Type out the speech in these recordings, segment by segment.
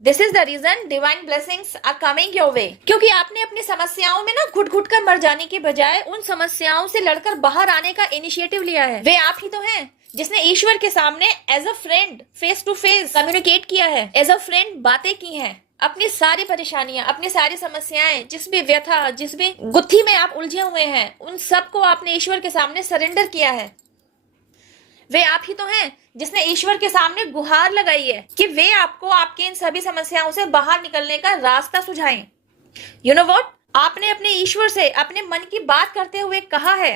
This is the reason divine blessings are coming your way. क्योंकि आपने अपनी समस्याओं में ना घुट घुट कर मर जाने की बजाय उन समस्याओं से लड़कर बाहर आने का इनिशिएटिव लिया है। वे आप ही तो हैं जिसने ईश्वर के सामने as a friend face to face communicate किया है, एज अ फ्रेंड बातें की हैं, अपनी सारी परेशानियां, अपनी सारी समस्याएं, जिस भी व्यथा, जिस भी गुत्थी में आप उलझे हुए हैं, उन सबको आपने ईश्वर के सामने सरेंडर किया है। वे आप ही तो हैं जिसने ईश्वर के सामने गुहार लगाई है कि वे आपको आपके इन सभी समस्याओं से बाहर निकलने का रास्ता सुझाएं। यू नो व्हाट, आपने अपने ईश्वर से अपने मन की बात करते हुए कहा है,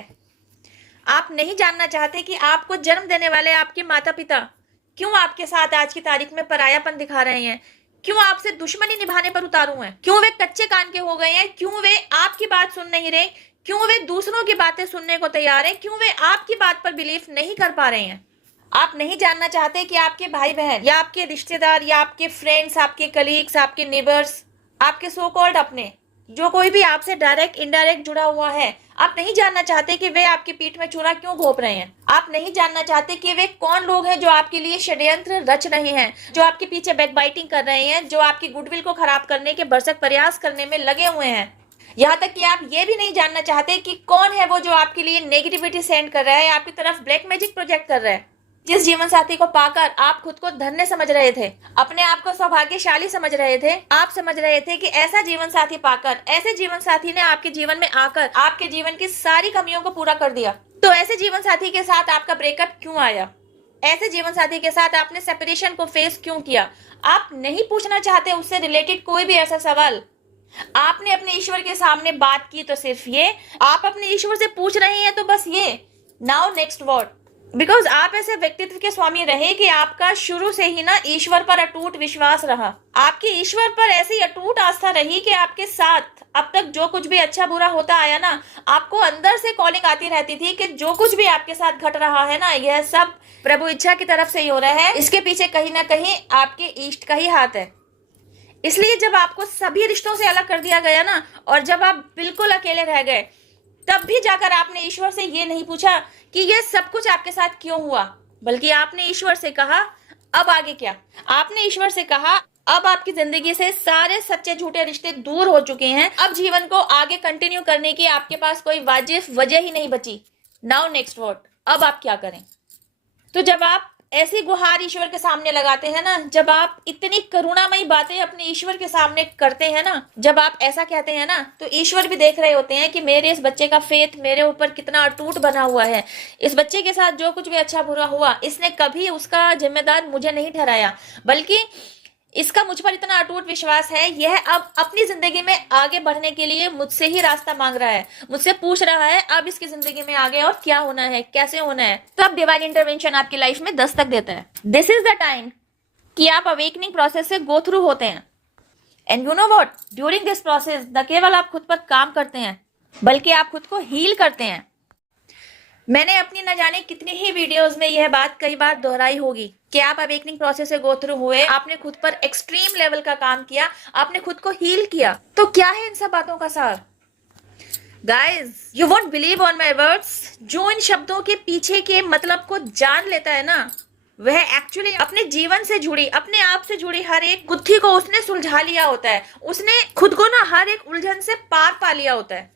आप नहीं जानना चाहते कि आपको जन्म देने वाले आपके माता पिता क्यों आपके साथ आज की तारीख में परायापन दिखा रहे हैं, क्यों आपसे दुश्मनी निभाने पर उतारू हैं, क्यों वे कच्चे कान के हो गए हैं, क्यों वे आपकी बात सुन नहीं रहे, क्यों वे दूसरों की बातें सुनने को तैयार हैं, क्यों वे आपकी बात पर बिलीव नहीं कर पा रहे हैं। आप नहीं जानना चाहते कि आपके भाई बहन या आपके रिश्तेदार या आपके फ्रेंड्स, आपके कलीग्स, आपके नेबर्स, आपके सो कॉल्ड अपने, जो कोई भी आपसे डायरेक्ट इनडायरेक्ट जुड़ा हुआ है, आप नहीं जानना चाहते कि वे आपकी पीठ में चूड़ा क्यों घोंप रहे हैं। आप नहीं जानना चाहते कि वे कौन लोग हैं जो आपके लिए षड्यंत्र रच रहे हैं, जो आपके पीछे बैकबाइटिंग कर रहे हैं, जो आपकी गुडविल को खराब करने के भरसक प्रयास करने में लगे हुए हैं। यहाँ तक कि आप ये भी नहीं जानना चाहते कि कौन है वो जो आपके लिए नेगेटिविटी सेंड कर रहा है, आपकी तरफ ब्लैक मैजिक प्रोजेक्ट कर रहा है। जिस जीवन साथी को पाकर आप खुद को धन्य समझ रहे थे, अपने आप को सौभाग्यशाली समझ रहे थे, आप समझ रहे थे कि ऐसा जीवन साथी पाकर, ऐसे जीवन साथी ने आपके जीवन में आकर आपके जीवन की सारी कमियों को पूरा कर दिया, तो ऐसे जीवन साथी के साथ आपका ब्रेकअप क्यों आया, ऐसे जीवन साथी के साथ आपने सेपरेशन को फेस क्यों किया। आप नहीं पूछना चाहते उससे रिलेटेड कोई भी ऐसा सवाल। आपने अपने ईश्वर के सामने बात की तो सिर्फ ये, आप अपने ईश्वर से पूछ रहे हैं तो बस ये, नाउ नेक्स्ट व्हाट। बिकॉज आप ऐसे व्यक्तित्व के स्वामी रहे कि आपका शुरू से ही ना ईश्वर पर अटूट विश्वास रहा, आपकी ईश्वर पर ऐसी अटूट आस्था रही कि आपके साथ अब तक जो कुछ भी अच्छा बुरा होता आया ना, आपको अंदर से कॉलिंग आती रहती थी कि जो कुछ भी आपके साथ घट रहा है ना, यह सब प्रभु इच्छा की तरफ से ही हो रहा है, इसके पीछे कहीं ना कहीं आपके इष्ट का ही हाथ है। इसलिए जब आपको सभी रिश्तों से अलग कर दिया गया ना, और जब आप बिल्कुल अकेले रह गए, तब भी जाकर आपने ईश्वर से ये नहीं पूछा कि ये सब कुछ आपके साथ क्यों हुआ, बल्कि आपने ईश्वर से कहा अब आगे क्या। आपने ईश्वर से कहा अब आपकी जिंदगी से सारे सच्चे झूठे रिश्ते दूर हो चुके हैं, अब जीवन को आगे कंटिन्यू करने की आपके पास कोई वाजिब वजह ही नहीं बची। नाउ नेक्स्ट व्हाट, अब आप क्या करें। तो जब आप ऐसी गुहार ईश्वर के सामने लगाते हैं ना, जब आप इतनी करुणामयी बातें अपने ईश्वर के सामने करते हैं ना, जब आप ऐसा कहते हैं ना, तो ईश्वर भी देख रहे होते हैं कि मेरे इस बच्चे का फेथ मेरे ऊपर कितना अटूट बना हुआ है। इस बच्चे के साथ जो कुछ भी अच्छा बुरा हुआ, इसने कभी उसका जिम्मेदार मुझे नहीं ठहराया, बल्कि इसका मुझ पर इतना अटूट विश्वास है, यह अब अपनी जिंदगी में आगे बढ़ने के लिए मुझसे ही रास्ता मांग रहा है, मुझसे पूछ रहा है अब इसकी जिंदगी में आगे और क्या होना है, कैसे होना है। तब डिवाइन इंटरवेंशन आपकी लाइफ में दस्तक देता है। दिस इज द टाइम कि आप अवेकनिंग प्रोसेस से गो थ्रू होते हैं। And you know what, during this process न केवल आप खुद पर काम करते हैं, बल्कि आप खुद को हील करते हैं। मैंने अपनी न जाने कितनी ही वीडियोस में यह बात कई बार दोहराई होगी कि आप अवेकनिंग प्रोसेस से गो थ्रू हुए, आपने खुद पर एक्सट्रीम लेवल का काम किया, आपने खुद को हील किया। तो क्या है इन सब बातों का सार? Guys, you won't believe on my words, जो इन शब्दों के पीछे के मतलब को जान लेता है ना, वह एक्चुअली अपने जीवन से जुड़ी, अपने आप से जुड़ी हर एक गुत्थी को उसने सुलझा लिया होता है, उसने खुद को ना हर एक उलझन से पार पा लिया होता है।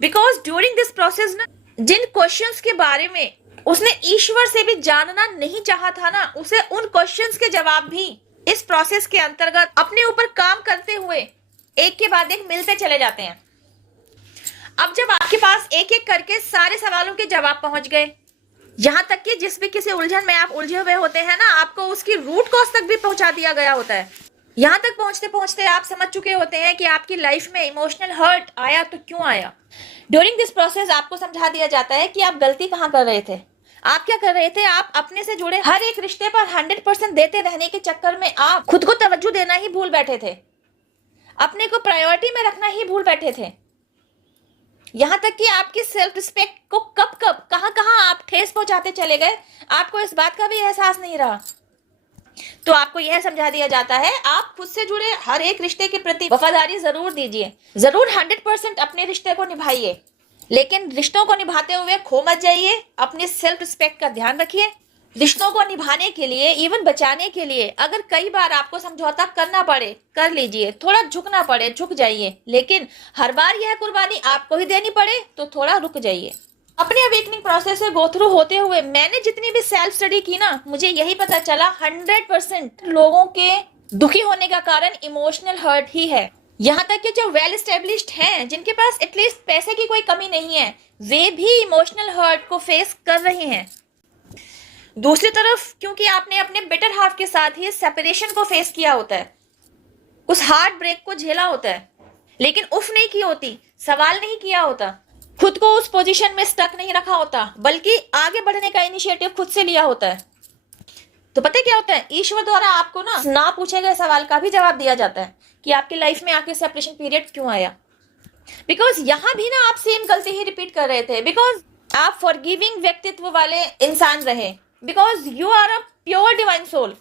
बिकॉज ड्यूरिंग दिस प्रोसेस ना, जिन क्वेश्चंस के बारे में उसने ईश्वर से भी जानना नहीं चाहा था ना, उसे उन क्वेश्चंस के जवाब भी इस प्रोसेस के अंतर्गत अपने ऊपर काम करते हुए एक के बाद एक मिलते चले जाते हैं। अब जब आपके पास एक एक करके सारे सवालों के जवाब पहुंच गए, यहां तक कि जिस भी किसी उलझन में आप उलझे हुए होते हैं ना, आपको उसकी रूट कॉज तक भी पहुंचा दिया गया होता है। यहां तक पहुंचते पहुंचते आप समझ चुके होते हैं कि आपकी लाइफ में इमोशनल हर्ट आया तो क्यों आया। ड्यूरिंग दिस प्रोसेस आपको समझा दिया जाता है कि आप गलती कहां कर रहे थे, आप क्या कर रहे थे। आप अपने से जुड़े हर एक रिश्ते पर 100% देते रहने के चक्कर में आप खुद को तवज्जो देना ही भूल बैठे थे, अपने को प्रायोरिटी में रखना ही भूल बैठे थे। यहां तक कि आपकी सेल्फ रिस्पेक्ट को कब कब कहां कहां आप ठेस पहुंचाते चले गए, आपको इस बात का भी एहसास नहीं रहा। तो आपको यह समझा दिया जाता है आप खुद से जुड़े हर एक रिश्ते के प्रति वफादारी जरूर दीजिए, जरूर 100% अपने रिश्ते को निभाइए, लेकिन रिश्तों को निभाते हुए खो मत जाइए, अपनी सेल्फ रिस्पेक्ट का ध्यान रखिए, रिश्तों को निभाने के लिए, इवन बचाने के लिए अगर कई बार आपको समझौता करना पड़े, कर लीजिए। थोड़ा झुकना पड़े, झुक जाइए। लेकिन हर बार यह कुर्बानी आपको ही देनी पड़े तो थोड़ा रुक जाइए। अपने अवेकनिंग प्रोसेस से गो थ्रू होते हुए मैंने जितनी भी सेल्फ स्टडी की ना, मुझे यही पता चला 100% लोगों के दुखी होने का कारण इमोशनल हर्ट ही है। यहाँ तक कि जो वेल एस्टेब्लिश्ड हैं, जिनके पास एटलीस्ट पैसे की कोई कमी नहीं है, वे भी इमोशनल हर्ट को फेस कर रहे हैं। दूसरी तरफ क्योंकि आपने अपने बेटर हाफ के साथ ही सेपरेशन को फेस किया होता है, उस हार्ट ब्रेक को झेला होता है, लेकिन उफ नहीं की होती, सवाल नहीं किया होता, खुद को उस पोजीशन में स्टक नहीं रखा होता, बल्कि आगे बढ़ने का इनिशिएटिव खुद से लिया होता है। तो पता क्या होता है, ईश्वर द्वारा आपको ना पूछे गए सवाल का भी जवाब दिया जाता है कि आपकी लाइफ में आखिर सेपरेशन पीरियड क्यों आया। बिकॉज यहां भी ना आप सेम गलती ही रिपीट कर रहे थे, बिकॉज आप फॉरगिविंग व्यक्तित्व वाले इंसान रहे, because you are a pure divine soul.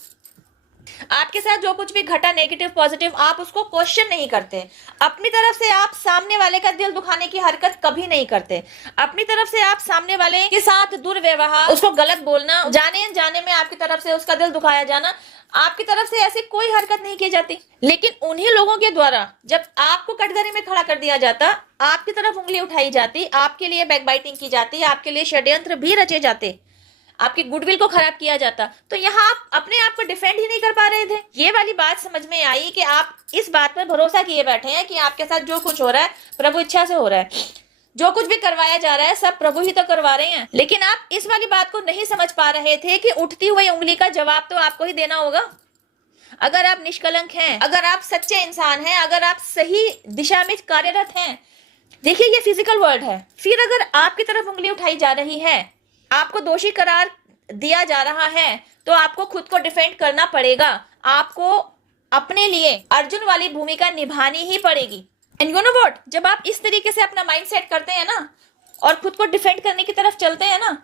आपके साथ जो कुछ भी घटा, नेगेटिव पॉजिटिव, आप उसको क्वेश्चन नहीं करते। अपनी तरफ से आप सामने वाले का दिल दुखाने की हरकत कभी नहीं करते। अपनी तरफ से आप सामने वाले के साथ दुर्व्यवहार, उसको गलत बोलना, जाने अनजाने में आपकी तरफ से उसका दिल दुखाया जाना, आपकी तरफ से ऐसी कोई हरकत नहीं की जाती। लेकिन उन्हीं लोगों के द्वारा जब आपको कटघरे में खड़ा कर दिया जाता, आपकी तरफ उंगली उठाई जाती, आपके लिए बैकबाइटिंग की जाती, आपके लिए षड्यंत्र भी रचे जाते, आपकी गुडविल को खराब किया जाता, तो यहाँ आप अपने आप को डिफेंड ही नहीं कर पा रहे थे। ये वाली बात समझ में आई कि आप इस बात पर भरोसा किए बैठे हैं कि आपके साथ जो कुछ हो रहा है प्रभु इच्छा से हो रहा है, जो कुछ भी करवाया जा रहा है सब प्रभु ही तो करवा रहे हैं। लेकिन आप इस वाली बात को नहीं समझ पा रहे थे कि उठती हुई उंगली का जवाब तो आपको ही देना होगा। अगर आप निष्कलंक हैं, अगर आप सच्चे इंसान हैं, अगर आप सही दिशा में कार्यरत हैं, देखिए ये फिजिकल वर्ल्ड है, फिर अगर आपकी तरफ उंगली उठाई जा रही है, आपको दोषी करार दिया जा रहा है, तो आपको खुद को डिफेंड करना पड़ेगा। आपको अपने लिए अर्जुन वाली भूमिका निभानी ही पड़ेगी। एंड यू नो व्हाट, जब आप इस तरीके से अपना माइंड सेट करते हैं ना और खुद को डिफेंड करने की तरफ चलते हैं ना,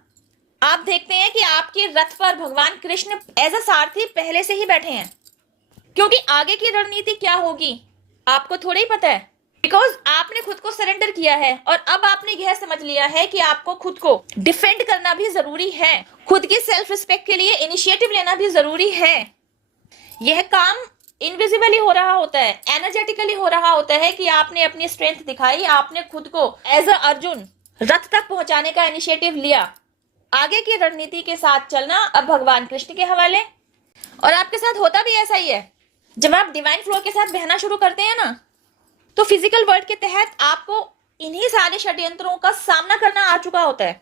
आप देखते हैं कि आपके रथ पर भगवान कृष्ण एज अ सारथी पहले से ही बैठे हैं। क्योंकि आगे की रणनीति क्या होगी आपको थोड़ा ही पता है, बिकॉज आपने खुद को सरेंडर किया है और अब आपने यह समझ लिया है कि आपको खुद को डिफेंड करना भी जरूरी है, खुद की सेल्फ रिस्पेक्ट के लिए इनिशिएटिव लेना भी जरूरी है। यह काम इनविजिबली हो रहा होता है, एनर्जेटिकली हो रहा होता है कि आपने अपनी स्ट्रेंथ दिखाई, आपने खुद को एज अ अर्जुन रथ तक पहुंचाने का इनिशिएटिव लिया। आगे की रणनीति के साथ चलना अब भगवान कृष्ण के हवाले। और आपके साथ होता भी ऐसा ही है, जब आप डिवाइन फ्लो के साथ बहना शुरू करते हैं ना, तो फिजिकल वर्ल्ड के तहत आपको इन्हीं सारे षड्यंत्रों का सामना करना आ चुका होता है।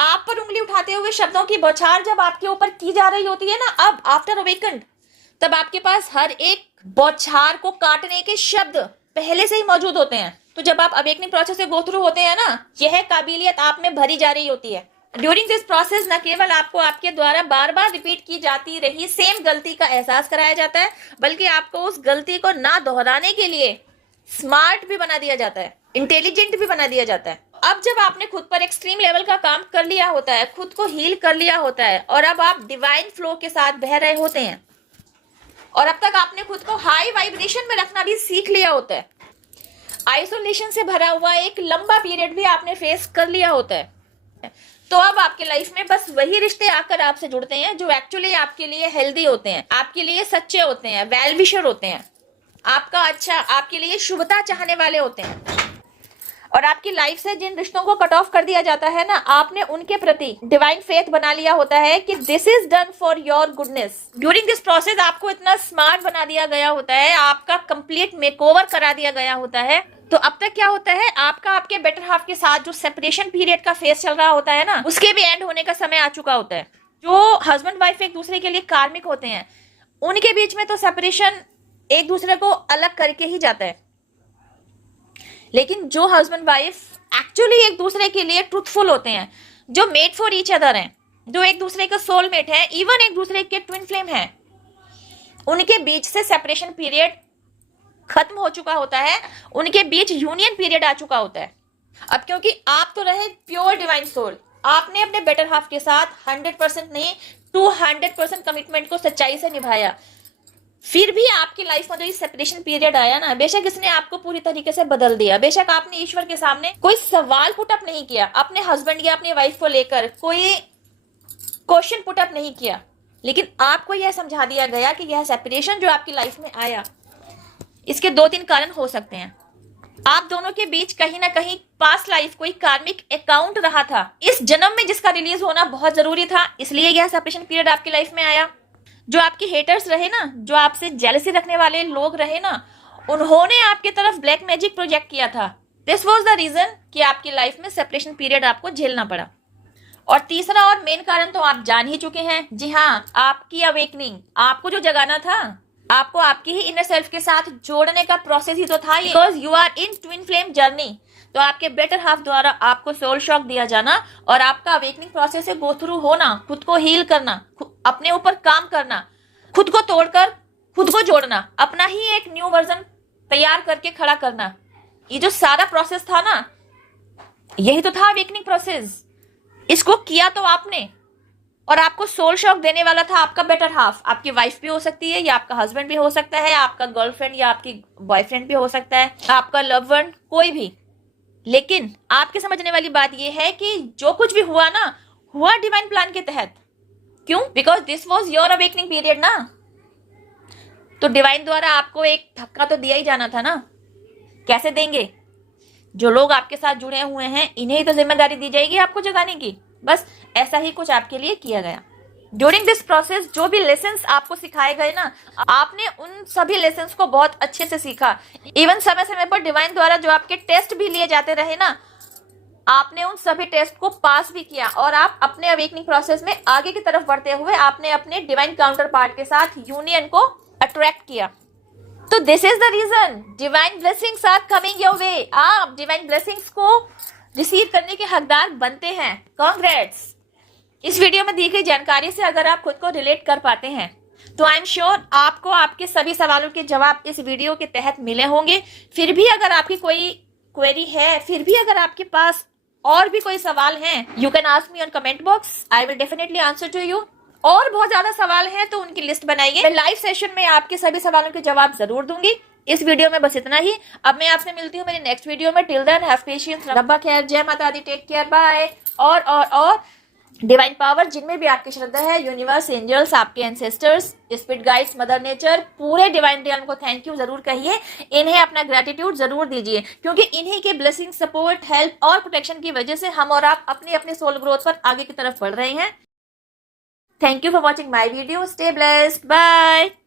आप पर उंगली उठाते हुए शब्दों की बौछार जब आपके ऊपर की जा रही होती है ना, अब आफ्टर अवेकन्ड, तब आपके पास हर एक बौछार को काटने के शब्द पहले से ही मौजूद होते हैं। तो जब आप अवेकनिंग प्रोसेस से गो थ्रू होते हैं ना, यह काबिलियत आप में भरी जा रही होती है। ड्यूरिंग दिस प्रोसेस न केवल आपको आपके द्वारा बार बार रिपीट की जाती रही सेम गलती का एहसास कराया जाता है, बल्कि आपको उस गलती को ना दोहराने के लिए स्मार्ट भी बना दिया जाता है, इंटेलिजेंट भी बना दिया जाता है। अब जब आपने खुद पर एक्सट्रीम लेवल का काम कर लिया होता है, खुद को हील कर लिया होता है, और अब आप डिवाइन फ्लो के साथ बह रहे होते हैं, और अब तक आपने खुद को हाई वाइब्रेशन में रखना भी सीख लिया होता है, आइसोलेशन से भरा हुआ एक लंबा पीरियड भी आपने फेस कर लिया होता है, तो अब आपके लाइफ में बस वही रिश्ते आकर आपसे जुड़ते हैं जो एक्चुअली आपके लिए हेल्दी होते हैं, आपके लिए सच्चे होते हैं, वेल विशर होते हैं, आपका अच्छा, आपके लिए शुभता चाहने वाले होते हैं। और आपकी लाइफ से जिन रिश्तों को कट ऑफ कर दिया जाता है ना, आपने उनके प्रति डिवाइन फेथ बना लिया होता है कि this is done for your goodness. During this process आपको इतना स्मार्ट बना दिया गया होता है, आपका कंप्लीट मेकओवर करा दिया गया होता है। तो अब तक क्या होता है, आपका आपके बेटर हाफ के साथ जो सेपरेशन पीरियड का फेस चल रहा होता है ना, उसके भी एंड होने का समय आ चुका होता है। जो हस्बैंड वाइफ एक दूसरे के लिए कार्मिक होते हैं, उनके बीच में तो सेपरेशन एक दूसरे को अलग करके ही जाता है। लेकिन जो हस्बैंड वाइफ एक्चुअली एक दूसरे के लिए ट्रूथफुल होते हैं, जो मेड फॉर ईच अदर हैं, जो एक दूसरे का सोलमेट है, इवन एक दूसरे के ट्विन फ्लेम हैं, उनके बीच से सेपरेशन पीरियड खत्म हो चुका होता है, उनके बीच यूनियन पीरियड आ चुका होता है। अब क्योंकि आप तो रहे प्योर डिवाइन सोल, आपने अपने बेटर हाफ के साथ 100% नहीं 200% कमिटमेंट को सच्चाई से निभाया, फिर भी आपकी लाइफ में जो सेपरेशन पीरियड आया ना, बेशक इसने आपको पूरी तरीके से बदल दिया, बेशक आपने ईश्वर के सामने कोई सवाल पुट अप नहीं किया अपने हस्बैंड या अपने वाइफ को लेकर, कोई क्वेश्चन पुट अप नहीं किया, लेकिन आपको यह समझा दिया गया कि यह सेपरेशन जो आपकी लाइफ में आया, इसके 2-3 कारण हो सकते हैं। आप दोनों के बीच कहीं ना कहीं पास्ट लाइफ कोई कार्मिक अकाउंट रहा था, इस जन्म में जिसका रिलीज होना बहुत जरूरी था, इसलिए यह सेपरेशन पीरियड आपकी लाइफ में आया। जो आपके हेटर्स रहे ना, जो आपसे जेलसी रखने वाले लोग रहे ना, उन्होंने आपकी तरफ ब्लैक मैजिक प्रोजेक्ट किया था। दिस वॉज द रीजन कि आपकी लाइफ में सेपरेशन पीरियड आपको झेलना पड़ा। और तीसरा और मेन कारण तो आप जान ही चुके हैं। जी हाँ, आपकी अवेकनिंग, आपको जो जगाना था, आपको आपकी ही इनर सेल्फ के साथ जोड़ने का प्रोसेस ही तो था ये। Because you are in twin flame journey, तो आपके बेटर हाफ द्वारा आपको सोल शॉक दिया जाना और आपका अवेकनिंग प्रोसेस से गो थ्रू होना, खुद को हील करना, अपने ऊपर काम करना, खुद को तोड़कर खुद को जोड़ना, अपना ही एक न्यू वर्जन तैयार करके खड़ा करना, ये जो सारा प्रोसेस था ना, यही तो था अवेकनिंग प्रोसेस। इसको किया तो आपने, और आपको सोल शॉक देने वाला था आपका बेटर हाफ। आपकी वाइफ भी हो सकती है, या आपका हस्बैंड भी हो सकता है, आपका गर्लफ्रेंड या आपकी बॉयफ्रेंड भी हो सकता है, आपका लव वन, कोई भी। लेकिन आपके समझने वाली बात यह है कि जो कुछ भी हुआ ना, हुआ डिवाइन प्लान के तहत। क्यों? Because this was your awakening period ना, तो डिवाइन द्वारा आपको एक धक्का तो दिया ही जाना था ना। कैसे देंगे? जो लोग आपके साथ जुड़े हुए हैं, इन्हें ही तो जिम्मेदारी दी जाएगी आपको जगाने की। बस ऐसा ही कुछ आपके लिए किया गया। ड्यूरिंग दिस प्रोसेस जो भी लेसन्स आपको सिखाए गए ना, आपने उन सभी लेसन्स को बहुत अच्छे से सीखा। इवन समय समय पर डिवाइन द्वारा जो आपके टेस्ट भी लिए जाते रहे ना, आपने उन सभी टेस्ट को पास भी किया, और आप अपने अवेकनिंग प्रोसेस में आगे की तरफ बढ़ते हुए आपने अपने डिवाइन काउंटर पार्ट के साथ यूनियन को अट्रैक्ट किया। तो this is the reason divine blessings are coming your way. आप डिवाइन ब्लेसिंग्स को रिसीव करने के हकदार बनते हैं। कांग्रेट्स। इस वीडियो में दी गई जानकारी से अगर आप खुद को रिलेट कर पाते हैं, तो आई एम श्योर आपको आपके सभी सवालों के जवाब इस वीडियो के तहत मिले होंगे। फिर भी अगर आपकी कोई क्वेरी है, फिर भी अगर आपके पास और भी कोई सवाल हैं, you can ask me on comment box, I will definitely answer to you. और बहुत ज्यादा सवाल हैं तो उनकी लिस्ट बनाइए, मैं लाइव सेशन में आपके सभी सवालों के जवाब जरूर दूंगी। इस वीडियो में बस इतना ही। अब मैं आपसे मिलती हूँ मेरी नेक्स्ट वीडियो में। टिल देन हैव पेशेंस, रब्बा खैर, जय माता दी, टेक केयर, बाय। और डिवाइन पावर जिनमें भी आपकी श्रद्धा है, यूनिवर्स, एंजल्स, आपके ancestors, spirit guides, mother nature, पूरे डिवाइन रियल्म को थैंक यू जरूर कहिए। इन्हें अपना ग्रेटिट्यूड जरूर दीजिए, क्योंकि इन्हीं के ब्लेसिंग, सपोर्ट, हेल्प और प्रोटेक्शन की वजह से हम और आप अपने अपने सोल ग्रोथ पर आगे की तरफ बढ़ रहे हैं। Thank you for watching my video. Stay blessed. Bye.